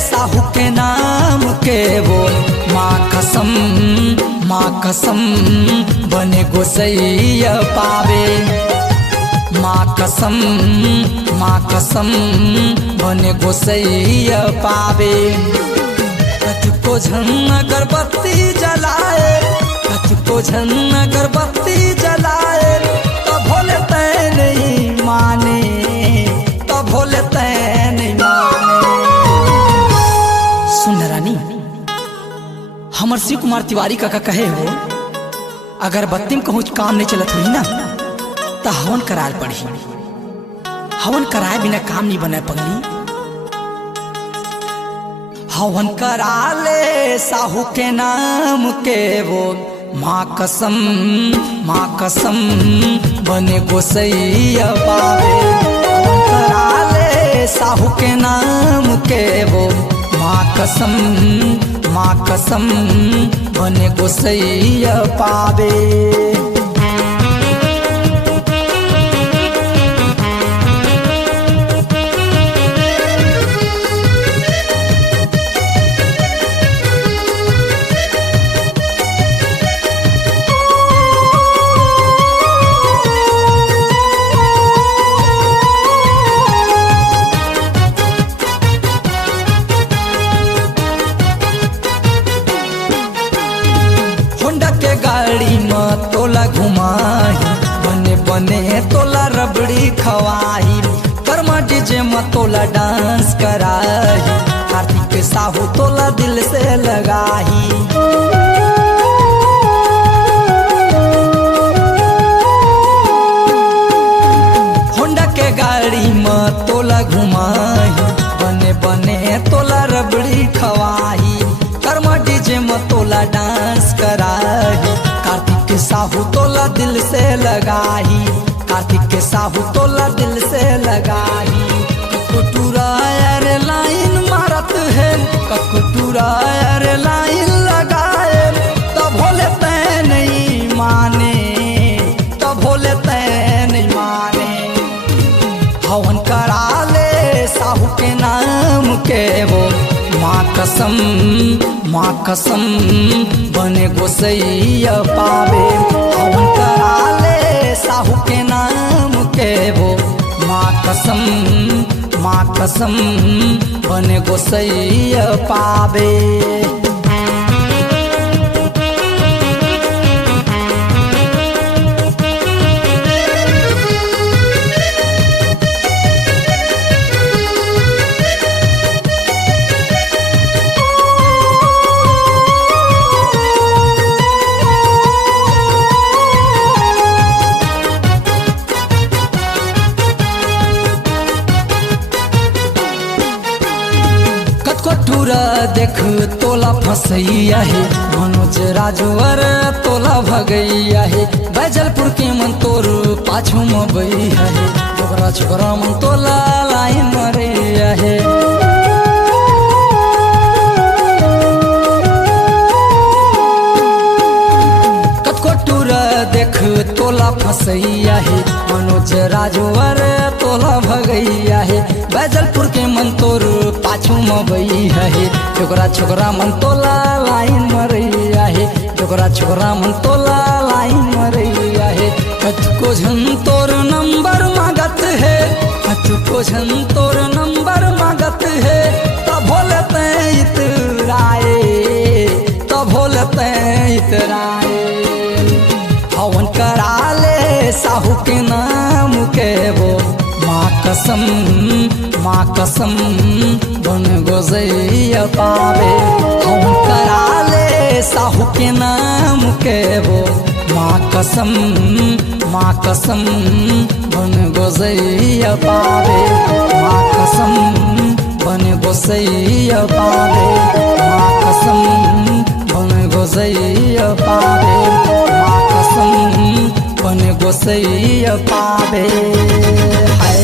साहू के नाम के बोल माँ कसम बने गोसैया पावे। माँ कसम बने गोसैया पावे। कतको झन अगरबत्ती जलाए, कतको झन अगरबत्ती जलाए, तो भोले तै नहीं माने, तो भोले तै नहीं माने। सुन रानी, हमर शिव कुमार तिवारी काका कहे हो अगरबत्ती में कहूँ काम नहीं चलत हुई ना तो हवन कराल पड़ी। हवन कराए बिना काम नहीं बने पगली। हवन करा ले साहू के नाम के वो माँ कसम बने गोसैया पावे। हवन करा ले साहू के नाम के वो माँ कसम बने गोसैया पावे। गाड़ी में तोला घुमाही, बने बने तोला रबड़ी खवाही, कर्मा डीजे में तोला डांस कराही, कार्तिक साहू तोला दिल से लगाही। होंडा के गाड़ी में तोला घुमाही, बने बने तोला रबड़ी खवाही, कर्मा डीजे में तोला डांस कराही, कार्तिक साहू तोला दिल से लगाही, कार्तिक साहू तोला दिल से लगाही। ककुटूरा यार लाइन मारत है, ककुटूरा यार लाइन लगाए, तो भोले तै नहीं माने, तो भोले तै नहीं माने। हवन करा ले साहू के नाम के वो माँ कसम बने गोसैया पावे। हवन करा ले साहू के नाम के वो माँ कसम बने गोसैया पावे। कटकोटूरा देख तोला फसैया है, मनोज राजवर तोला भगैया है, बैजलपुर के मन तोर पाछू में बैया है, छोकरा छोकरा मन तोला लाइन मरैया है। कटकोटूरा देख तोला फसैया है, मनोज राजवर तोला भगैया है, बैजलपुर के मन तोर पाछू में बैया है, छोकरा छोकरा मन तोला लाइन मरैया है, छोकरा छोकरा मन तोला लाइन मरैया है। कतको झन तोर नंबर मांगत है, कतको झन तोर नंबर मांगत है, तो भोले तै इतराए, तो भोले तै इतराए। हवन करा ले साहू के नाम के वो माँ कसम बन गोसैया पावे। हवन करा ले साहू के नाम के वो माँ कसम बन गोसैया पावे। माँ कसम बन गोसैया पावे, माँ कसम बन गोसैया पावे, माँ कसम बन गोसैया पावे। हाय